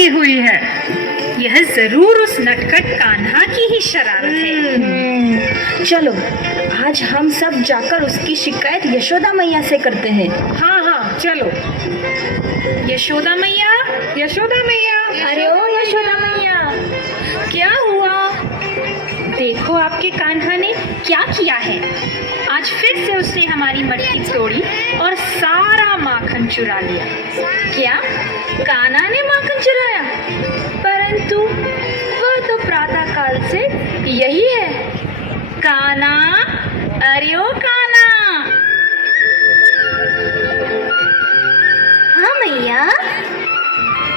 बनी हुई है। यह जरूर उस नटखट कान्हा की ही शरारत है। चलो आज हम सब जाकर उसकी शिकायत यशोदा मैया से करते हैं। हाँ हाँ चलो। यशोदा मैया, यशोदा मैया। अरे ओ यशोदा मैया, क्या हुआ? देखो आपके कान्हा ने क्या किया है। आज फिर से उसने हमारी मटकी तोड़ी और सारा माखन चुरा लिया। क्या कान्हा ने माखन चुराया? परंतु वह तो प्रातः काल से यही है। कान्हा, अरे ओ कान्हा। हाँ मैया,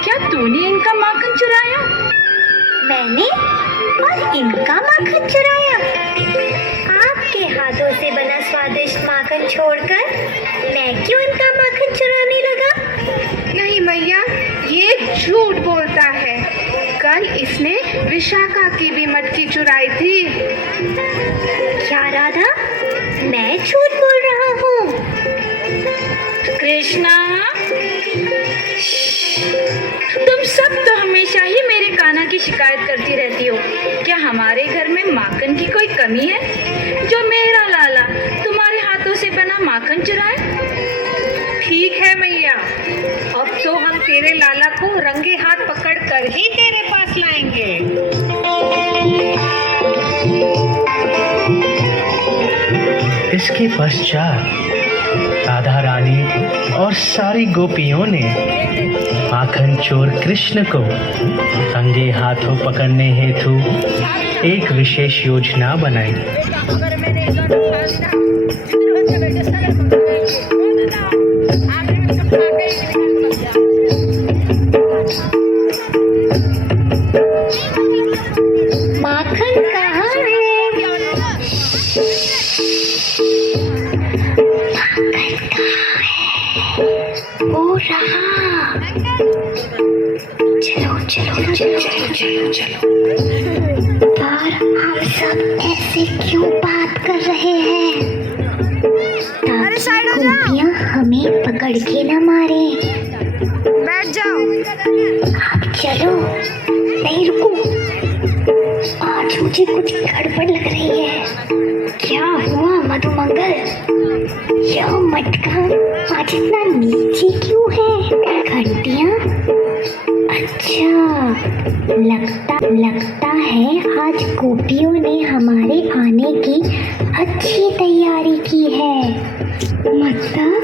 क्या तूने इनका माखन चुराया? मैंने और इनका माखन चुराया? आपके हाथों से बना स्वादिष्ट माखन छोड़कर मैं क्यों इनका माखन चुराने लगा? नहीं मैया, ये झूठ बोलता है। कल इसने विशाखा की भी मटकी चुराई थी। क्या राधा, मैं झूठ बोल रहा हूँ? कृष्णा, तुम सब तो हमेशा ही मेरे कान्हा की शिकायत करती रहती हो। क्या हमारे घर में माखन की कोई कमी है जो मेरा लाला तुम्हारे हाथों से बना माखन चुराए? ठीक है मैया, अब तो हम तेरे लाला को रंगे हाथ पकड़ कर ही तेरे पास लाएंगे। इसके पश्चात राधा रानी और सारी गोपियों ने माखन चोर कृष्ण को रंगे हाथों पकड़ने हेतु एक विशेष योजना बनाई। माखन कहाँ है? ओ रहा। चलो चलो चलो चलो चलो। पर हम सब ऐसे क्यों बात कर रहे हैं? ताकि गोपियाँ हमें पकड़ के न मारे। बैठ जाओ। अब चलो। नहीं रुको, आज मुझे कुछ गड़बड़ लग रही है। क्या हुआ मधुमंगल? यह मटका आज इतना नीचे क्यों है? घंटियाँ? अच्छा, लगता है आज गोपियों ने हमारे आने की अच्छी तैयारी की है। मतलब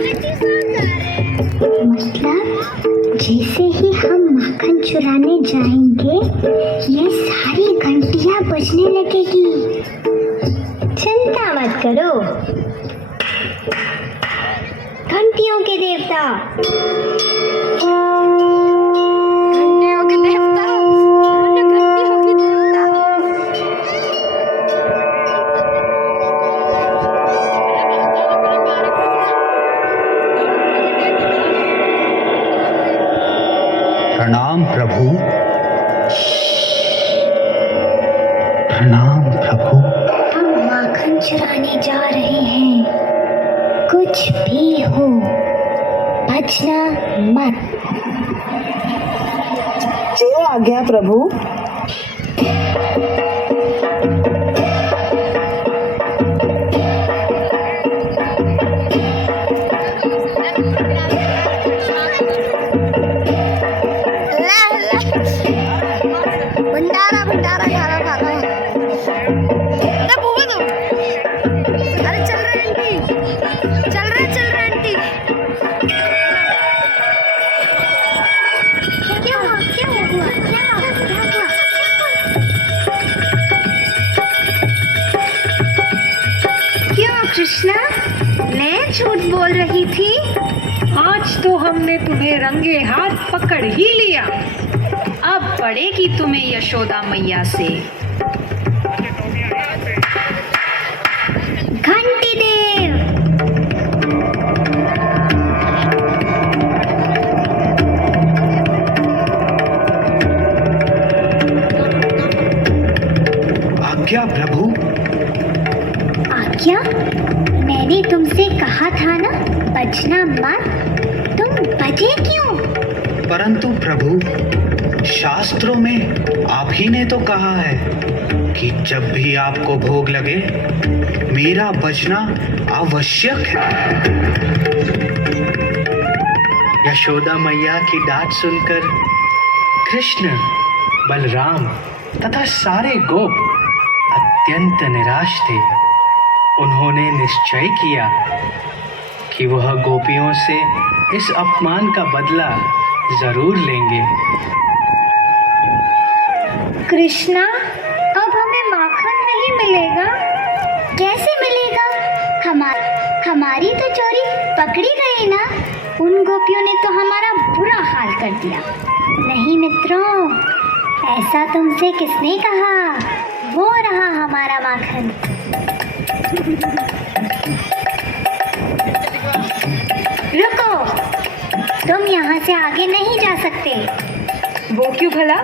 जैसे ही हम माखन चुराने जाएंगे ये सारी घंटियां बजने लगेगी। चिंता मत करो घंटियों के देवता। घंटियों के देवता। प्रणाम प्रभु, प्रणाम प्रभु। हम माखन चुराने जा रहे हैं। कुछ भी हो बचना मत। जय आज्ञा प्रभु। भंडारा भंडारा खा रहा है। अरे चल रहा है आंटी, चल रहा है आंटी। क्या हुआ? क्यों कृष्णा, मैं झूठ बोल रही थी? आज तो हमने तुम्हें रंगे हाथ पकड़ ही लिया। अब पड़ेगी तुम्हें यशोदा मैया से। घंटी देव, आज्ञा प्रभु। आज्ञा? मैंने तुमसे कहा था ना बचना मत। तुम बचे क्यों? परंतु प्रभु, शास्त्रों में आप ही ने तो कहा है कि जब भी आपको भोग लगे मेरा बचना आवश्यक है। यशोदा मैया की डांट सुनकर कृष्ण, बलराम तथा सारे गोप अत्यंत निराश थे। उन्होंने निश्चय किया कि वह गोपियों से इस अपमान का बदला जरूर लेंगे। कृष्णा, अब हमें माखन नहीं मिलेगा। कैसे मिलेगा? हमारी तो चोरी पकड़ी गई ना। उन गोपियों ने तो हमारा बुरा हाल कर दिया। नहीं मित्रों, ऐसा तुमसे किसने कहा? वो रहा हमारा माखन। रुको, तुम यहाँ से आगे नहीं जा सकते। वो क्यों भला?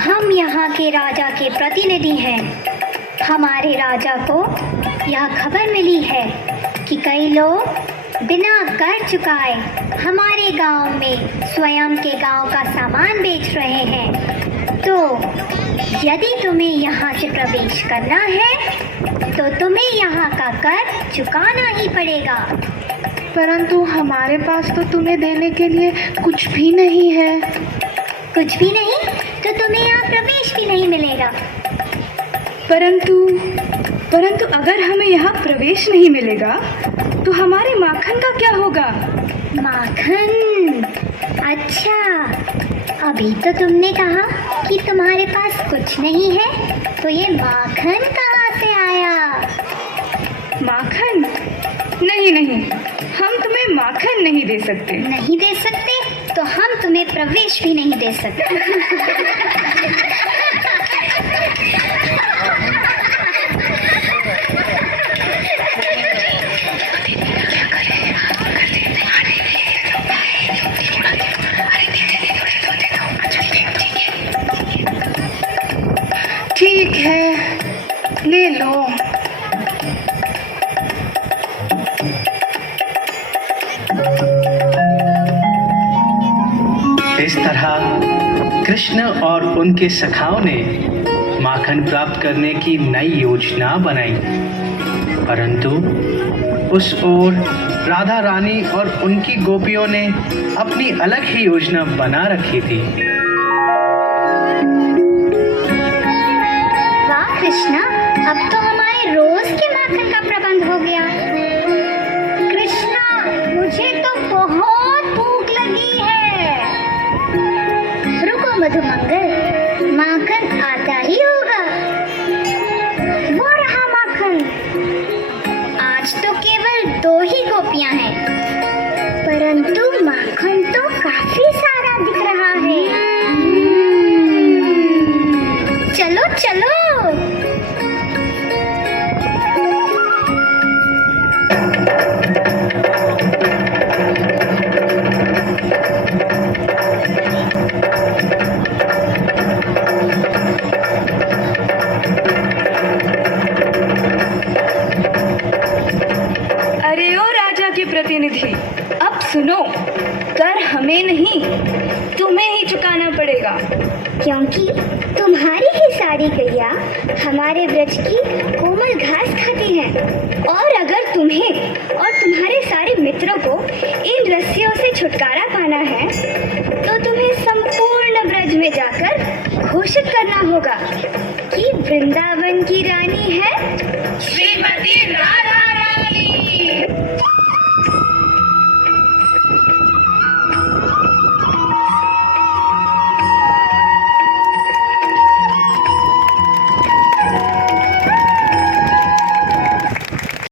हम यहाँ के राजा के प्रतिनिधि हैं। हमारे राजा को यह खबर मिली है कि कई लोग बिना कर चुकाए हमारे गांव में स्वयं के गांव का सामान बेच रहे हैं। तो यदि तुम्हें यहाँ से प्रवेश करना है तो तुम्हें यहाँ का कर चुकाना ही पड़ेगा। परंतु हमारे पास तो तुम्हें देने के लिए कुछ भी नहीं है। कुछ भी नहीं तो तुम्हें यहाँ प्रवेश भी नहीं मिलेगा। परंतु अगर हमें यहाँ प्रवेश नहीं मिलेगा तो हमारे माखन का क्या होगा? माखन? अच्छा, अभी तो तुमने कहा कि तुम्हारे पास कुछ नहीं है, तो ये माखन कहाँ से आया? माखन? नहीं, हम तुम्हें माखन नहीं दे सकते। नहीं दे सकते तो हम तुम्हें प्रवेश भी नहीं दे सकते। ठीक है, ले लो। इस तरह कृष्ण और उनके सखाओं ने माखन प्राप्त करने की नई योजना बनाई। परंतु उस ओर राधा रानी और उनकी गोपियों ने अपनी अलग ही योजना बना रखी थी। वाह कृष्णा, अब तो हमारे रोज के माखन का प्रबंध हो गया। कृष्णा, मुझे तो बहुत भूख लगी है। रुको मधुमंगल, माखन आता ही होगा। वो रहा माखन। आज तो केवल 2 ही गोपियां हैं, परंतु माखन तो काफी सारा दिख रहा है। चलो चलो। अरे ओ राजा के प्रतिनिधि, अब सुनो, कर हमें नहीं तुम्हें ही चुकाना पड़ेगा। क्योंकि तुम्हारी ही सारी गैया हमारे ब्रज की कोमल घास खाती है, और अगर तुम्हें और तुम्हारे सारे मित्रों को इन रस्सियों से छुटकारा पाना है तो तुम्हें संपूर्ण ब्रज में जाकर घोषित करना होगा कि वृंदावन की रानी है श्रीमती राधा।